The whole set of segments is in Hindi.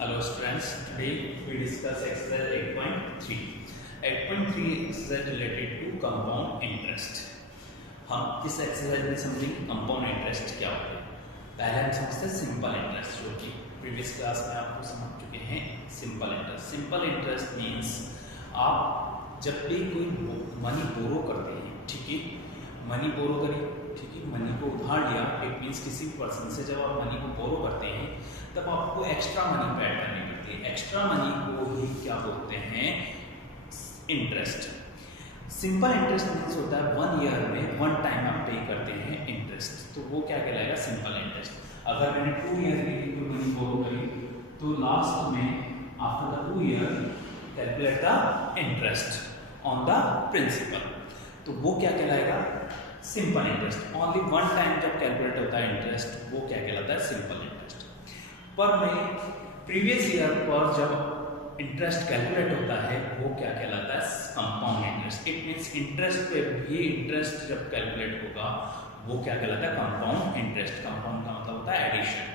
Hello students, today we discuss exercise 8.3. 8.3 exercise related to compound interest. हम इस एक्सरसाइज में समझेंगे कंपाउंड इंटरेस्ट क्या होता है। पहले हम समझते हैं सिंपल इंटरेस्ट, जो कि प्रीवियस क्लास में आपको समझ चुके हैं। Simple interest, simple interest means आप जब भी कोई मनी बोरो करते हैं, ठीक है, मनी बोरो करिए, ठीक है, मनी को उधार लिया, इट मीन्स किसी पर्सन से जब आप मनी को बोरो करते हैं तब आपको एक्स्ट्रा मनी पे ऐड करनी पड़ती है। एक्स्ट्रा मनी को ही क्या बोलते हैं, इंटरेस्ट। सिंपल इंटरेस्ट मीन्स होता है 1 ईयर में 1 टाइम आप पे करते हैं इंटरेस्ट, तो वो क्या कहलाएगा, सिंपल इंटरेस्ट। अगर मैंने 2 ईयर के लिए कोई मनी बोरो करी तो लास्ट में after the 2 year calculate the interest on the principal, तो वो क्या कहलाएगा, सिंपल इंटरेस्ट। ओनली 1 टाइम जब कैलकुलेट होता है इंटरेस्ट, वो क्या कहलाता है, सिंपल इंटरेस्ट। पर में प्रीवियस ईयर पर जब इंटरेस्ट कैलकुलेट होता है वो क्या कहलाता है, compound interest. It means interest पे भी इंटरेस्ट जब कैलकुलेट होगा वो क्या कहलाता है, कंपाउंड इंटरेस्ट। कंपाउंड का मतलब होता है एडिशन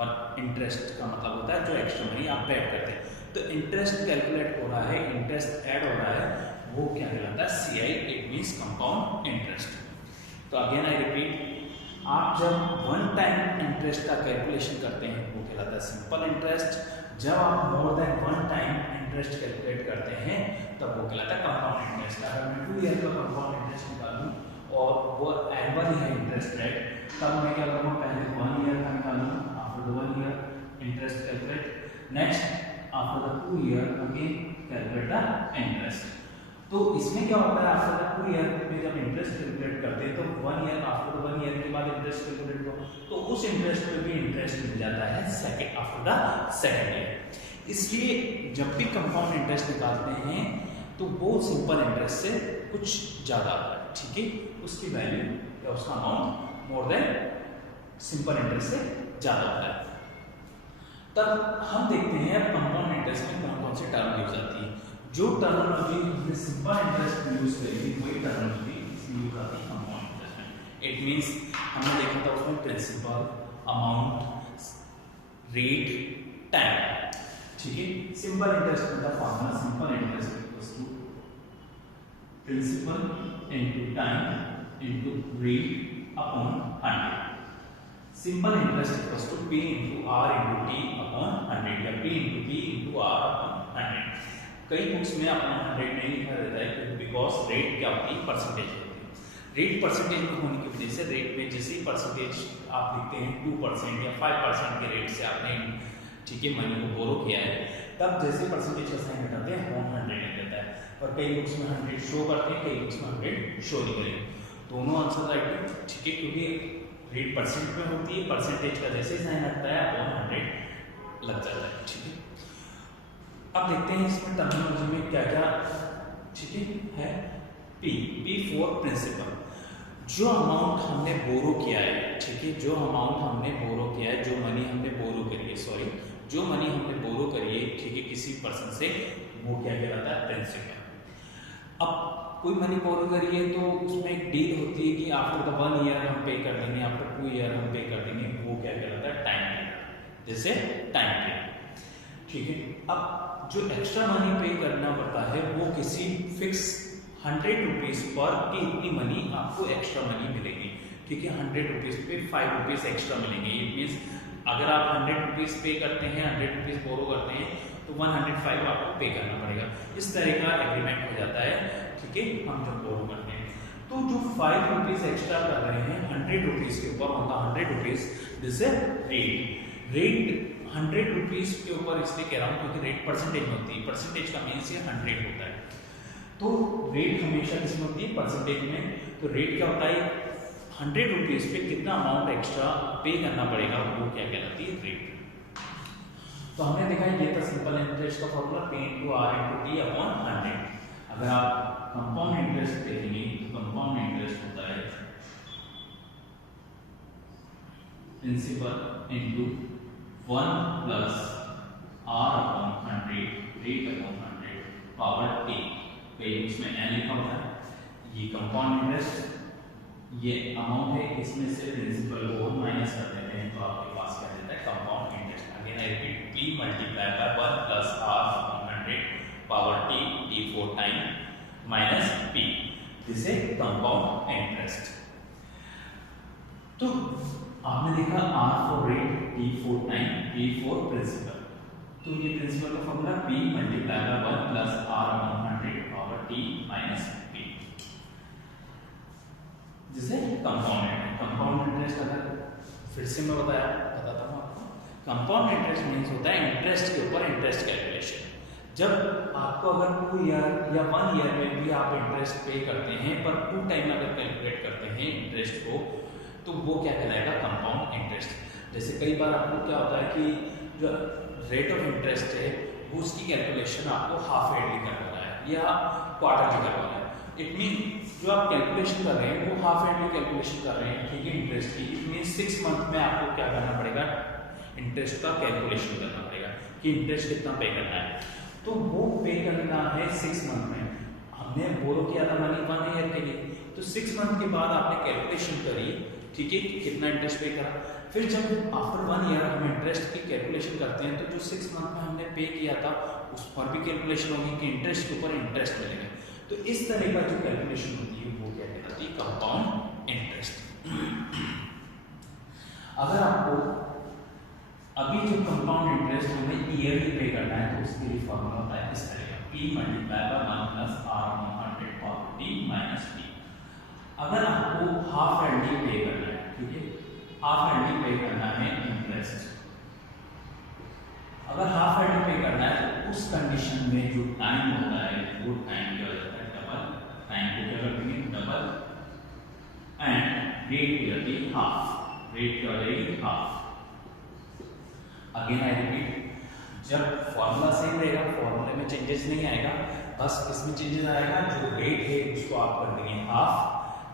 और इंटरेस्ट का मतलब होता है जो एक्स्ट्रा मनी आप ऐड करते हैं। तो इंटरेस्ट कैलकुलेट हो रहा है, इंटरेस्ट ऐड हो रहा है, वो क्या कहलाता है, CI, it means compound interest. तो अगेन आई रिपीट, आप जब 1 टाइम इंटरेस्ट का कैलकुलेशन करते हैं वो कहलाता है सिंपल इंटरेस्ट। जब आप more than 1 time interest calculate करते हैं तब वो कहलाता है कंपाउंड इंटरेस्ट। अगर मैं 2 ईयर का कंपाउंड इंटरेस्ट निकालूं और वो एनुअल है इंटरेस्ट रेट, तब मैं क्या करूँगा, पहले 1 ईयर का निकालूंगा, after the 1 year interest calculate, next after the 2 year again calculate the interest. तो इसमें क्या होता है, आफ्टर द 2 ईयर में जब इंटरेस्ट कैलकुलेट करते हैं तो 1 ईयर आफ्टर द 1 ईयर के बाद इंटरेस्ट कैलकुलेट हो तो उस इंटरेस्ट पे भी इंटरेस्ट मिल जाता है second after the second year. इसलिए जब भी कंपाउंड इंटरेस्ट निकालते हैं तो वो सिंपल इंटरेस्ट से कुछ ज़्यादा आता है, ठीक है, उसकी वैल्यू या उसका amount more than simple interest से ज़्यादा होता है। तब हम देखते हैं कंपाउंड इंटरेस्ट में कौन कौन सी टर्म यूज आती है। जो टर्मिनोलॉजी हमने सिंपल इंटरेस्ट में यूज करी थी वही टर्मिनोलॉजी इसमें यूज आती है कंपाउंड इंटरेस्ट में। इट मींस हमने देखा था उसमें प्रिंसिपल, अमाउंट, रेट, टाइम, ठीक है। सिंपल इंटरेस्ट का formula, simple interest equals to principal into time into rate upon 100। Simple interest equals to P into R into T upon 100 या P into T into R upon 100। कई बुक्स में अपना 100 नहीं लिखा रहता है बिकॉज रेट क्या होती है, परसेंटेज होती है। रेट परसेंटेज में होने की वजह से रेट में जैसे ही परसेंटेज आप लिखते हैं 2% या 5% के रेट से आपने, ठीक है, मनी को बोरो किया है, तब जैसे परसेंटेज का साइन हटाते हैं वो 100 नहीं रहता है। और कई बुक्स में 100 शो करते हैं, कई बुक्स में 100 शो नहीं करेंगे। दोनों आंसर राइट है, ठीक है, क्योंकि रेट परसेंट में होती है, परसेंटेज का जैसे ही साइन हटता है 100 लग जाता है, ठीक है। अब देखते हैं इसमें टर्मिनोलॉजी में क्या क्या, ठीक है। P फॉर प्रिंसिपल, जो अमाउंट हमने बोरो किया है, ठीक है, जो अमाउंट हमने बोरो किया है, जो मनी हमने बोरो करी है, सॉरी, जो मनी हमने बोरो करी है, ठीक है, किसी पर्सन से, वो क्या कहलाता है, प्रिंसिपल। अब कोई मनी बोरो करी है तो उसमें एक डील होती है कि आफ्टर द 1 ईयर हम पे कर देंगे, आफ्टर 2 ईयर हम पे कर देंगे, वो क्या कहलाता है, टाइम पीरियड, जैसे टाइम पीरियड, ठीक है। अब जो एक्स्ट्रा मनी पे करना पड़ता है वो किसी फिक्स 100 रुपीज़ पर कि इतनी मनी आपको एक्स्ट्रा मनी मिलेगी, ठीक है। 100 रुपीज़ पे 5 रुपीज़ एक्स्ट्रा मिलेंगे। इट मीन्स अगर आप 100 रुपीज़ पे करते हैं, 100 रुपीज़ बोरो करते हैं तो 105 आपको पे करना पड़ेगा। इस तरह का एग्रीमेंट हो जाता है, ठीक है, हम जब बोरो करते हैं। तो जो 5 रुपीज़ एक्स्ट्रा कर रहे हैं 100 रुपीज़ के ऊपर, होता 100 रुपीज़, दिस रेट 100 रुपीज़ के ऊपर इसलिए कह रहा हूँ क्योंकि रेट परसेंटेज में होती है, परसेंटेज का मीन्स ये 100 होता है। तो रेट हमेशा किसमें होती है, परसेंटेज में। तो रेट क्या होता है, 100 रुपीज़ पे कितना अमाउंट एक्स्ट्रा पे करना पड़ेगा, वो क्या कहलाती है, रेट। तो हमने देखा ये था सिंपल इंटरेस्ट का formula, P into R into T upon 100। अगर आप कंपाउंड इंटरेस्ट देखेंगे तो कंपाउंड इंटरेस्ट होता है principal into 1 plus R upon 100 rate upon 100 power T, कई उसमें n लिखा होता है। ये कंपाउंड इंटरेस्ट, ये अमाउंट है, इसमें से प्रिंसिपल को माइनस कर देते हैं तो आपके पास क्या रहता है, compound interest. Again I repeat, P multiply by 1 plus r 100 power t t4 time minus p, this is compound interest. तो आपने देखा r for rate, t for time, p for principal. तो ये प्रिंसिपल का formula p multiply by 1 plus r 100 power t minus p, जिसे कंपाउंड इंटरेस्ट। अगर फिर से मैं बताता हूँ आपको, कंपाउंड इंटरेस्ट मीन्स होता है इंटरेस्ट के ऊपर इंटरेस्ट कैलकुलेशन। जब आपको अगर 2 ईयर या 1 ईयर में भी आप इंटरेस्ट पे करते हैं, पर 2 टाइम अगर कैलकुलेट करते हैं इंटरेस्ट को, तो वो क्या कहलाएगा, कंपाउंड इंटरेस्ट। जैसे कई बार आपको क्या होता है कि जो रेट ऑफ इंटरेस्ट है वो उसकी कैलकुलेशन आपको हाफ ईयरली करवाना है या क्वार्टरली करवाना है। इट मीन जो आप कैलकुलेशन कर रहे हैं वो हाफ ईयरली कैलकुलेशन कर रहे हैं, ठीक है, इंटरेस्ट की। इट मीन 6 मंथ में आपको क्या करना पड़ेगा, इंटरेस्ट का कैलकुलेशन करना पड़ेगा कि इंटरेस्ट कितना पे करना है। तो वो पे करना है 6 मंथ में। हमने बोलो किया था मनी 1 ईयर के लिए, तो 6 मंथ के बाद आपने कैलकुलेशन करी, ठीक है, कितना इंटरेस्ट पे करा। फिर जब आफ्टर 1 ईयर हम इंटरेस्ट की कैलकुलेशन करते हैं, तो जो 6 मंथ में हमने पे किया था उस पर भी कैलकुलेशन होगी कि इंटरेस्ट के ऊपर इंटरेस्ट मिलेगा। तो इस तरह का जो कैलकुलेशन होती है वो क्या कहलाती है, कंपाउंड इंटरेस्ट। अगर आपको अभी जो कंपाउंड इंटरेस्ट हमें ईयरली पे करना है, तो उसके लिए फॉर्मूला होता है इस तरह का, p multiply by 1 plus r 100 power t minus p। अगर आपको हाफ ईयरली पे करना है, ठीक है, हाफ ईयरली पे करना है इंटरेस्ट, अगर हाफ ईयरली पे करना है, तो उस कंडीशन में जो टाइम होता है वो टाइम क्या हो जाता है, डबल। टाइम को क्या रखेंगे, डबल, एंड रेट हो जाती है हाफ, रेट क्या हो जाएगी, हाफ। अगेन आई रिपीट, जब फॉर्मूला सेम रहेगा, फॉर्मूले में चेंजेस नहीं आएगा, बस इसमें चेंजेस आएगा, जो रेट है उसको आप कर देंगे हाफ।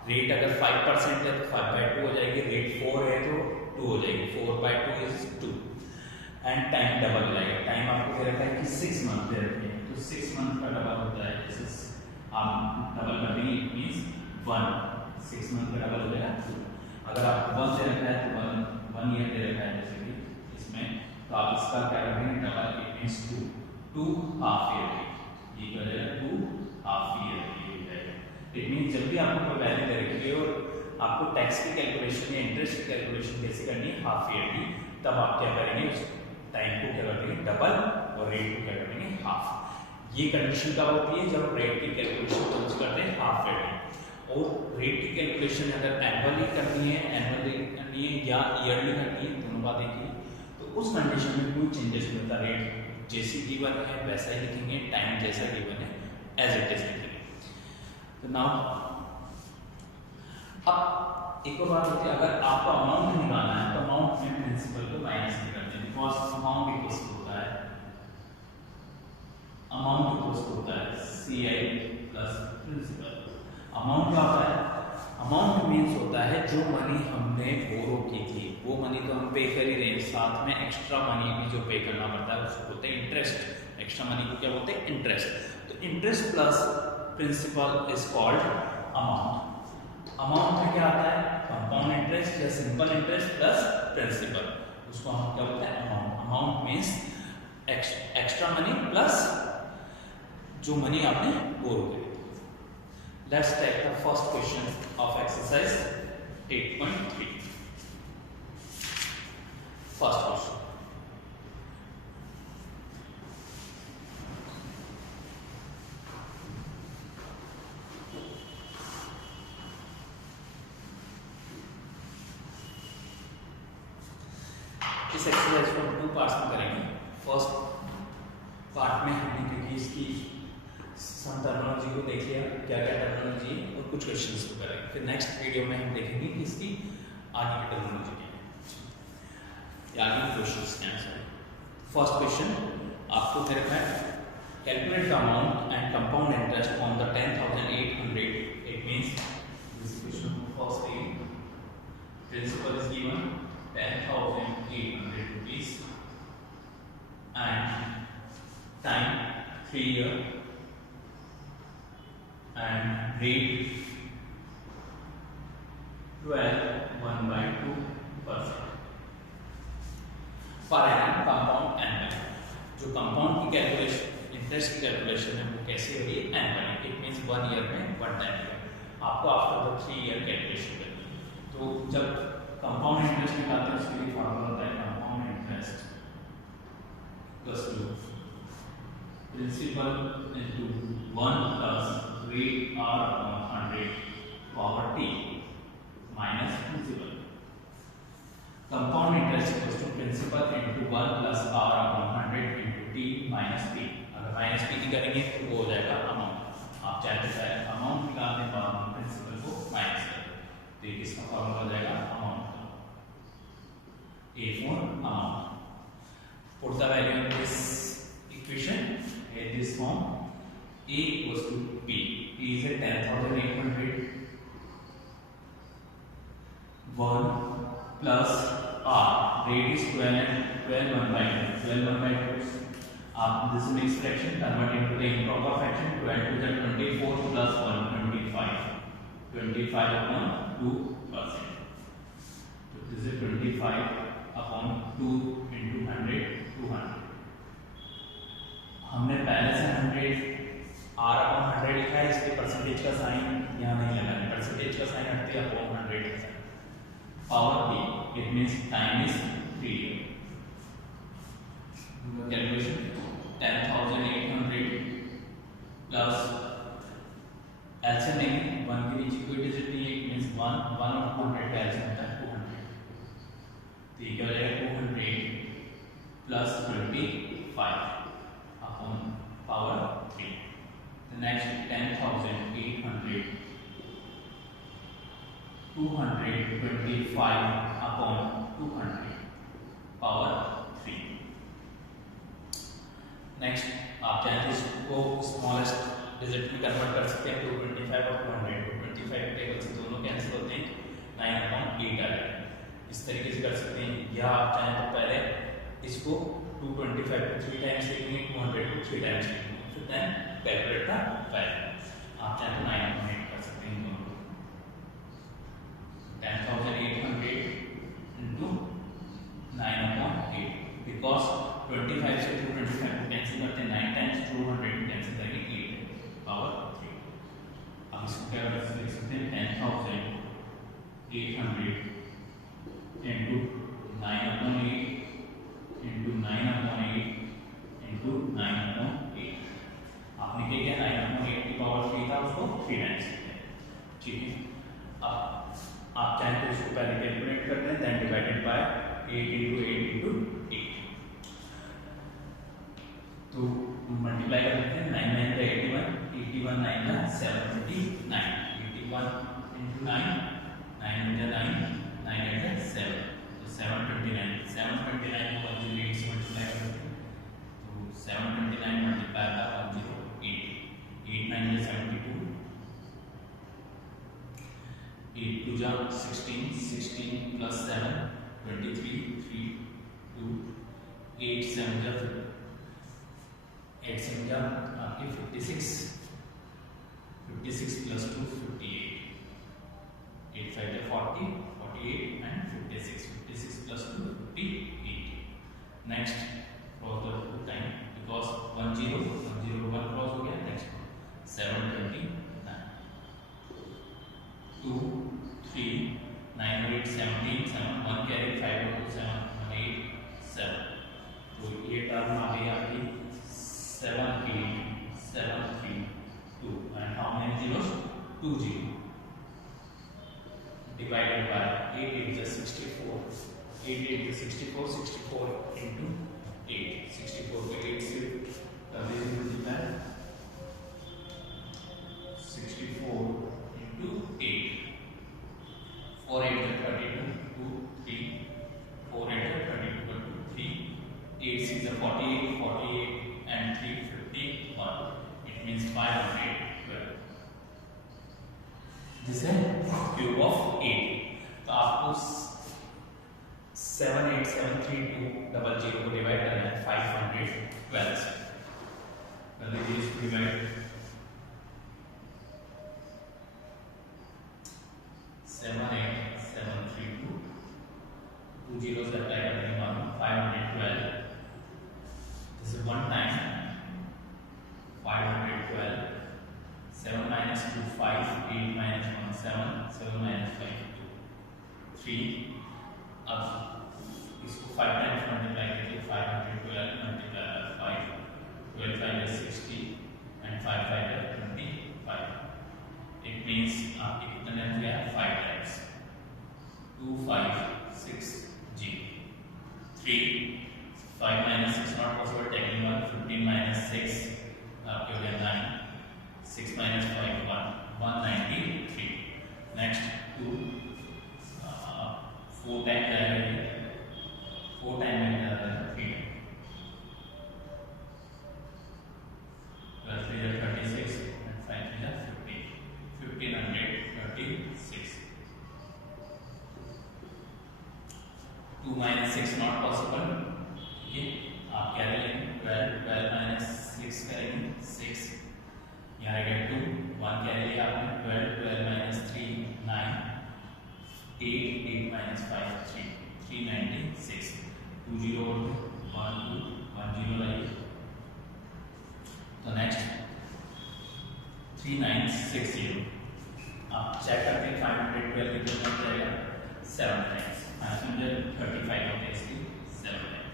रेट अगर 5% है तो 5/2 हो जाएगी, रेट 4 है तो 2 हो जाएगी, 4/2 इज 2, एंड टाइम डबल हो जाएगा। टाइम आपको दे रखा है कि 6 मंथ दे रखे हैं, तो 6 मंथ का डबल होता है, जैसे आप डबल कर देंगे, इट मीन्स 1, 6 मंथ का डबल हो जाएगा 2। अगर आपको 1 दे रखा है तो 1 ईयर दे रखा है जैसे कि इसमें, तो आप इसका क्या करेंगे, double, it means 2 half yearly, ये क्या हो जाएगा, 2 हाफ ईयरली हो जाएगा। इट मीन्स जब भी आपको कोई वैल्यू दे रखी है और आपको टैक्स की कैलकुलेशन या इंटरेस्ट की कैलकुलेशन कैसे करनी है, हाफ ईयरली, तब आप क्या करेंगे, उस टाइम को क्या कर देंगे, डबल, और रेट को क्या कर देंगे, हाफ। ये कंडीशन कब होती है, जब रेट की कैलकुलेशन यूज करते हैं हाफ ईयरली। और रेट की कैलकुलेशन अगर एनुअली करनी है या ईयरली करनी है, दोनों बात एक ही, तो उस कंडीशन में कोई चेंजेस नहीं होता। रेट जैसी गिवन है वैसा ही लिखेंगे, टाइम जैसा गिवन है एज इट इज लिखेंगे। तो नाउ अब एक और बात होती है, अगर आपको अमाउंट निकालना है तो अमाउंट में प्रिंसिपल को माइनस नहीं करते, बिकॉज अमाउंट इक्वल्स होता है, अमाउंट इक्वल्स होता है CI प्लस प्रिंसिपल। अमाउंट क्या होता है, अमाउंट मीन्स होता है जो मनी हमने बोरो की थी, वो मनी तो हम पे कर ही रहे हैं, साथ में एक्स्ट्रा मनी भी जो पे करना पड़ता है उसको बोलते हैं इंटरेस्ट। एक्स्ट्रा मनी को क्या बोलते हैं, इंटरेस्ट। तो interest plus principal is called amount. Amount में क्या आता है, कंपाउंड इंटरेस्ट या सिंपल इंटरेस्ट प्लस प्रिंसिपल, उसको हम क्या बोलते हैं, amount. Amount means extra money plus जो मनी आपने बोरो की। Let's take the first question of exercise 8.3. First question. इस एक्सरसाइज को हम 2 पार्ट्स में करेंगे। फर्स्ट पार्ट में हमने देखी इसकी सम टर्मिनोलॉजी को देख लिया, क्या क्या टर्मिनोलॉजी है, और कुछ क्वेश्चंस को करेंगे। फिर नेक्स्ट वीडियो में हम देखेंगे कि इसकी आगे की टर्मिनोलॉजी क्या है, आगे के क्वेश्चंस क्या हैं। फर्स्ट क्वेश्चन आपको दे रखा है, calculate the amount and compound interest on the 10,800। It means this question first thing, principal is given 10,800 rupees and time 3 year and rate 12.1/2% per annum compound annual। की कैलकुलेशन, इंटरेस्ट की कैलकुलेशन है वो कैसे हो रही है एनुअली, इट मींस 1 ईयर में 1 टाइम आपको आफ्टर द 3 ईयर कैलकुलेशन करनी है। तो जब कंपाउंड इंटरेस्ट निकालते हैं उसके लिए फॉर्मूला होता है compound interest plus to principal into 1 plus rate R upon 100 power T minus principal. Compound interest equals to principal into 1 plus R upon 100 into T minus P. अगर माइनस पी की करेंगे तो वो हो जाएगा अमाउंट। आप चाहते हैं अमाउंट निकालने के बाद प्रिंसिपल को माइनस करें तो ये किसका फॉर्मूला हो जाएगा अमाउंट का, A for amount. Put the value in this equation in this form. A equals to P. P is at 10,800. 1 plus R. Rate is 12 1 by 2. 12 1 by 2. This is mixed fraction. Convert into the improper fraction. 12 to the 24 plus 1 25. 25 upon 2%. So this is 25 upon 2 into 100 200। हमने पहले से 100 आर अपॉन 100 लिखा है, इसलिए परसेंटेज का साइन यहाँ नहीं लगाना, परसेंटेज का साइन हटते हैं अपॉन 100 का sign. Power p it means time is 3 calculation 10,800 plus LCM लेंगे 1 के नीचे कोई डिजिट नहीं है, इट मींस 1 ऑफ 100 का एलसीएम होता है 200। तो ये क्या हो जाएगा 200 plus 25 upon power 3। The next 10,800 225 upon 200 power 3। Next आप चाहें तो इसको स्मॉलेस्ट डिजिट में कन्वर्ट कर सकते हैं 225 और 200। 225 टेबल से दोनों कैंसिल होते हैं 9 अपॉन 8 आ जाएगा। इस तरीके से कर सकते हैं, या आप चाहें तो पहले इसको 225 को 3 टाइम्स लिखेंगे, 200 को 3 टाइम्स लिखेंगे, फिर देन कैलकुलेट द वैल्यू। आप चाहें तो 9 अपॉन 8 कर सकते हैं दोनों। 10,800 इंटू 9 अपॉन 8 बिकॉज 25 से 225 को कैंसिल करते हैं 9 टाइम्स 200 को कैंसिल करेंगे 8 पावर 3। अब इसको क्या कर सकते हैं 10,800 into 9 upon 8 into 9 upon 8 into 9 upon 8। आपने क्या किया 9 upon 8 की पावर 3 था उसको 3 टाइम्स किया, ठीक है। अब आप चाहें तो इसको पहले कैलकुलेट करते हैं then divided by 8 into 8 into 8। तो मल्टीप्लाई कर देते हैं 9 9 का 81 81 9 का 729 81 into 9 9 into 9 9 8 7 तो 729 729 को 108 से मल्टीप्लाई करते हैं तो 729 मल्टीप्लाई का 108 8 9 is 72 8 2 जा 16 16 plus 7 23 3 2 8 7 जा 8 7 जा आपके 56 56 plus 2 58 8 5 जा 40 48 and 56 56 plus 2 58। next cross the two time because 1 0 1 0 1 cross हो गया। next 729 2 3 9 8 17 7 1 carry 5 2 7 1 8 7 तो ये टर्म आ गई आपकी 7 8 7 3 2 and how many zeros 2 0 divided by 8 8 is 64 8 8 is 64 64 into 8 64 को 8 से multiply 64 into 8 4 8 is 32 2 3 4 8 is 32 2 3 8 6 is 48 48 and 3 51 it means 512। This है क्यूब ऑफ 8। तो आपको 7873200 को डिवाइड करना है 512 से। कर लीजिए इसको डिवाइड 78732 2 0 से अप्लाई करने के बाद 512 this is 1 time minus 6 not possible, taking 1, 15 minus 6 आपके हो गया 9, 6 minus 5 1, 193. Next 2 4 टाइम जाएगा, 4 टाइम में जाता है 3, 12 3 36 and 5 3 15, 1536. 2 minus 6 not possible, ये आप क्या करेंगे 12, 12 minus 6 करेंगे 6, यहाँ रहेगा 2, 1 कैरी लिया आपने 12, 12 minus 3 9, 8, 8 minus 5 3, 396, 2 0 1 2 1 0 लाइए। तो नेक्स्ट 3960 आप चेक करते हैं 512 कितना जाएगा 7 टाइम्स, 35 होते हैं इसकी 7 टाइम्स,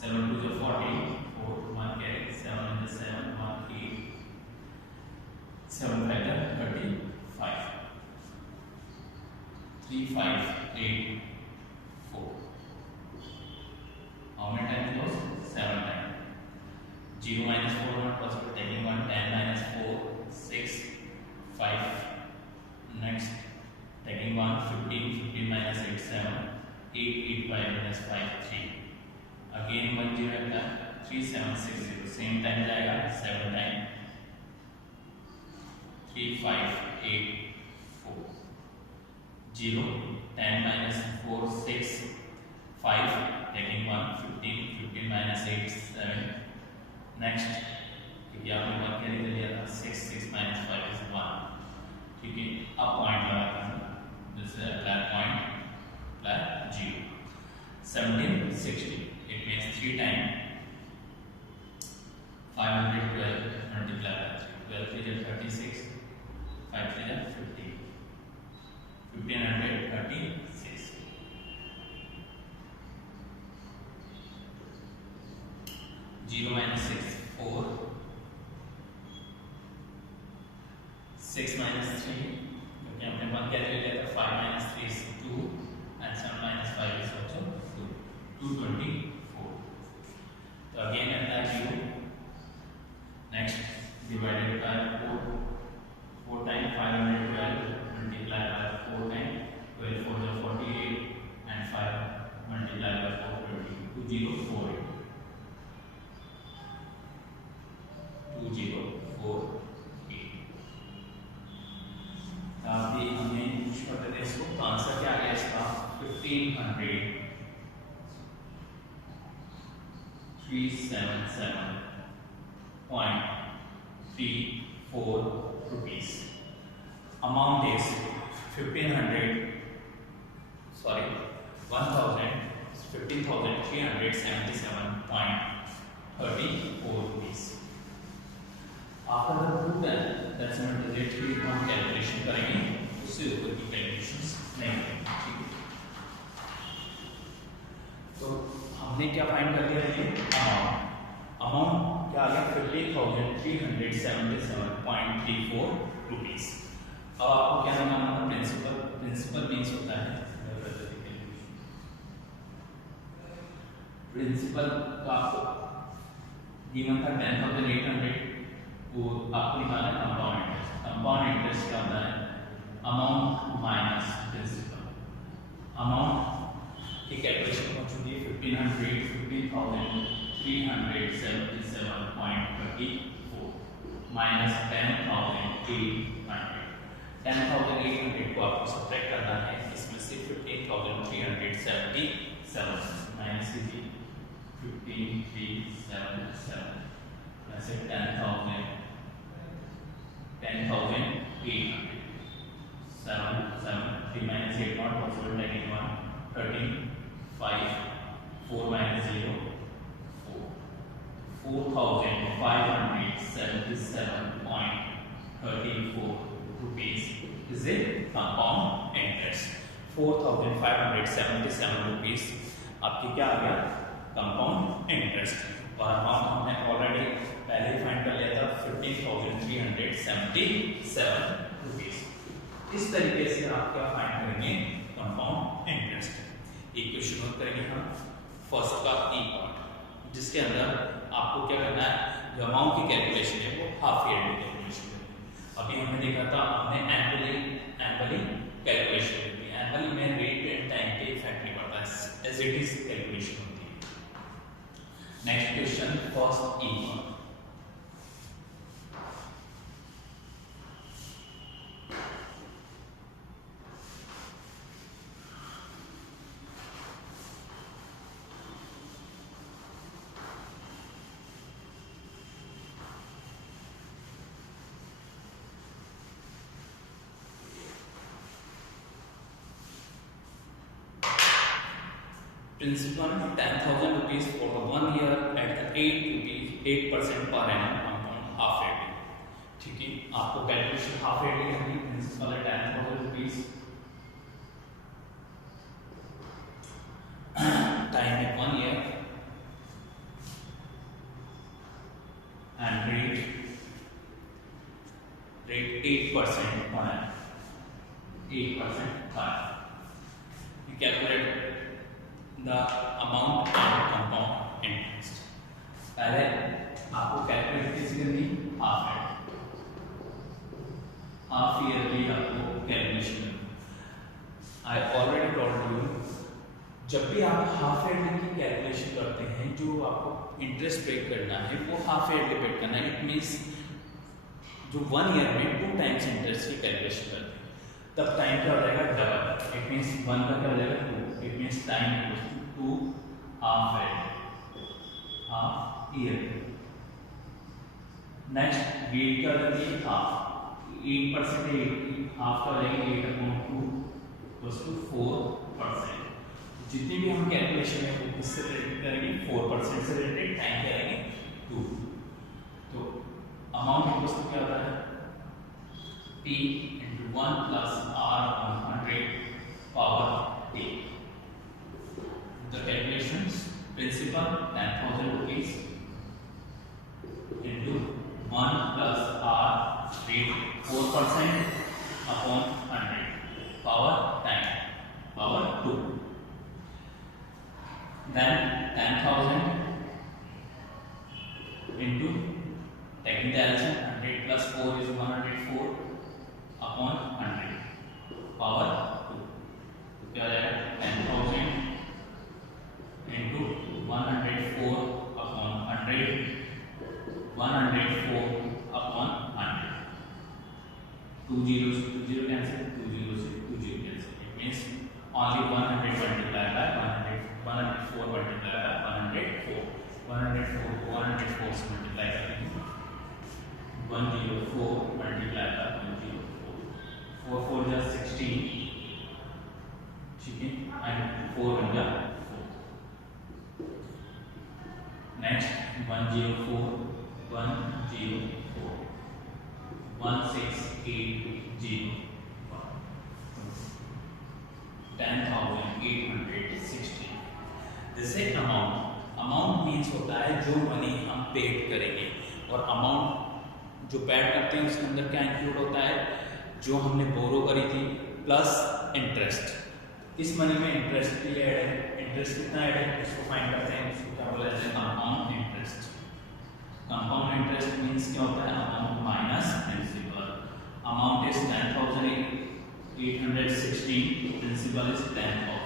7 2 जो 40, 4 1 carry 7 7 1 8, 7 5 35, 3 5 8 4. How many times those? 7 times. 0 minus 4 not possible, taking 1, 10 minus 4 6 5. Next taking 1, 15 15 minus 8 7, 8 8 5 minus 5 3. Again 1 0 रहता है 3 7 6 0, same time जाएगा 7 time, 3 5 8 4. 0 10 minus 4 6 5, taking 1 15 15 minus 8 7. Next क्योंकि आपने 1 कैरी कर लिया था 6 6 minus 5 is 1, ठीक है। अब पॉइंट लगाते हैं, this is apply point apply 0, 1760 it means 3 times 512 multiply by 3, 12 3 is 36, 5 3 is 50, 1536. 0 minus 6 4, 6 minus 3 क्योंकि हमने 1 कैरी लिया था, 5 minus 3 is 2 and 7 minus 5 is also 2, 224. तो again apply 0. Next divided by 4 times 512 multiply by 4 times 12 4 is 48 and 5 multiply by 4 2048. 2048. अभी हमने कुछ पता था इसको, तो आंसर क्या आ गया इसका 1537.34 rupees. Amount is 15,377.34 rupees. After the proven decimal digit की हम कैलकुलेशन करेंगे, उससे ऊपर की कैलकुलेशंस नहीं करेंगे, ठीक है। तो हमने क्या फाइंड कर लिया, ये अमाउंट क्या आ गया 15,377.34 रुपीस। अब आपको क्या निकालना है, प्रिंसिपल। प्रिंसिपल मीन्स होता है, प्रिंसिपल का आपको गिवन था 10,800, वो आपको निकालना है कंपाउंड इंटरेस्ट। कंपाउंड इंटरेस्ट क्या होता है, अमाउंट माइनस प्रिंसिपल। अमाउंट की कैलकुलेशन हो चुकी है 15,377.34 माइनस 10,800। 10,800 को आपको सब्ट्रैक्ट करना है इसमें से 15,377 माइनस कीजिए 15,377 ऐसे 10,800 7 7 3 minus 8 not possible, taking 1 13 5 4 minus 0 4, 4,577.34 rupees is it compound interest। 4,577 rupees आपकी क्या आ गया, कंपाउंड इंटरेस्ट। और अमाउंट हमने ऑलरेडी पहले फाइंड कर लिया था 15,377 रुपीस। इस तरीके से आप क्या फाइंड करेंगे, कंपाउंड इंटरेस्ट। एक क्वेश्चन नोट करेंगे हम, फर्स्ट का ई पार्ट जिसके अंदर आपको क्या करना है, जो अमाउंट की कैलकुलेशन है वो हाफ ईयरली कैलकुलेशन करनी है। अभी हमने देखा था, हमने एनुअली कैलकुलेशन करनी है। एनुअली में रेट एंड टाइम पे इफेक्ट नहीं पड़ता है, एज इट इज कैलकुलेशन होती है। Next question, first E principal 10,000 rupees for the 1 year at the 8% per annum compound half yearly। ठीक है, आपको कैलकुलेशन हाफ yearly करनी है। प्रिंसिपल है 10,000 rupees, टाइम है 1 year and rate 8% per annum, 8% per annum। You calculate the amount and compound interest। पहले आपको कैलकुलेट कैसे करनी, हाफ ईयरली आपको कैलकुलेशन करनी। आई ऑलरेडी टोल्ड यू, जब भी आप हाफ ईयरली की कैलकुलेशन करते हैं, जो आपको इंटरेस्ट पे करना है वो हाफ ईयरली पे करना है। इट मीन्स जो 1 ईयर में 2 टाइम्स इंटरेस्ट की कैलकुलेशन करते हैं, तब टाइम क्या हो जाएगा, डबल। इट मीन्स 1 का क्या हो जाएगा 2, it means time equals to 2 half year. Next rate क्या हो जाती है, हाफ, 8% हाफ का हो जाएगा 8/2 इक्वल्स टू 4%। जितनी भी हम कैलकुलेशन है वो किससे रिलेटेड करेंगे, 4% से रिलेटेड, टाइम क्या करेंगे 2। तो अमाउंट इक्वल्स टू क्या होता है, P into 1 plus R/100 power T। The calculations, principal 10,000 rupees into 1 plus R rate 4% upon 100 power time power 2। Then 10,000 into, taking the LCM, 100 plus 4 is 104 upon 100 power 2। तो क्या हो जाएगा, 10,000 into 104 upon 100, 104 upon 100। 2 zeros से 2 zero cancel, 2 zero से 2 zero cancel। It means only 100 multiplied by 100, 104 multiplied by 104, 104 को 104 से multiply करेंगे, 104 multiplied by 104, 4 4 जा 16, ठीक है, एंड 4 बन जा 4। नेक्स्ट 104 104 16801, 10,860। जैसे अमाउंट मीन्स होता है जो मनी हम पेड करेंगे, और अमाउंट जो पेड करते हैं उसके अंदर क्या इंक्लूड होता है, जो हमने बोरो करी थी प्लस इंटरेस्ट। इस मनी में इंटरेस्ट भी ऐड है, इंटरेस्ट कितना ऐड है उसको फाइंड करते हैं, उसको क्या बोला जाता है, compound interest. Compound interest means क्या होता है, amount minus principal. Amount is 10,816, principal is 10,000,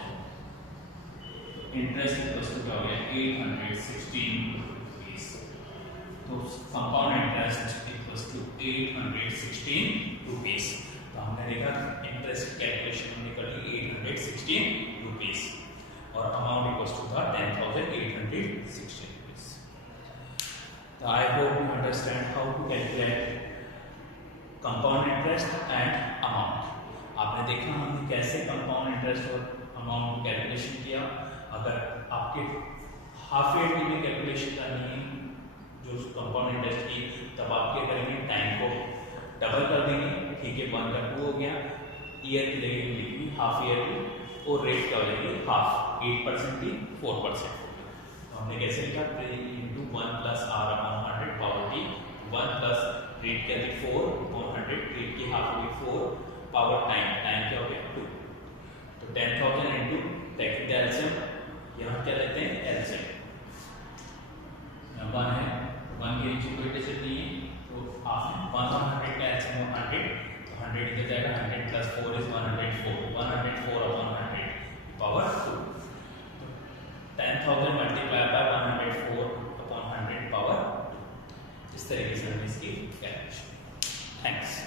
interest equals to क्या हो गया 816 रुपीस। तो compound interest equals to 816 rupees. तो हमने देखा इंटरेस्ट कैलकुलेशन हमने कर ली 816 रुपीस, और अमाउंट इक्वल्स टू था 10,816 रुपीस। तो I hope you understand how to calculate compound interest and amount. आपने देखा हमने कैसे कंपाउंड इंटरेस्ट और अमाउंट को कैलकुलेशन किया। अगर आपके हाफ ईयर की भी कैलकुलेशन करनी है जो कंपाउंड इंटरेस्ट की, तब आप क्या करेंगे, टाइम को डबल कर देंगे, ठीक है, 1 का 2 हो गया, ईयर की जगह लिखी हाफ ईयर की, और रेट क्या हो जाएगी हाफ, 8% की 4%। तो हमने कैसे लिखा, 1 plus R upon 100 power T, 1 plus rate क्या थी 4 अपॉन 100, रेट की हाफ हुई 4 पावर टाइम क्या हो गया 2। तो 10,000 इंटू टेकिंग द एलसीएम, यहाँ क्या लेते हैं LCM, 104 upon 100 power 2, 10,000 multiply by 104 upon 100 power 2। इस तरीके से हम इसकी कैलकुलेशन। थैंक्स।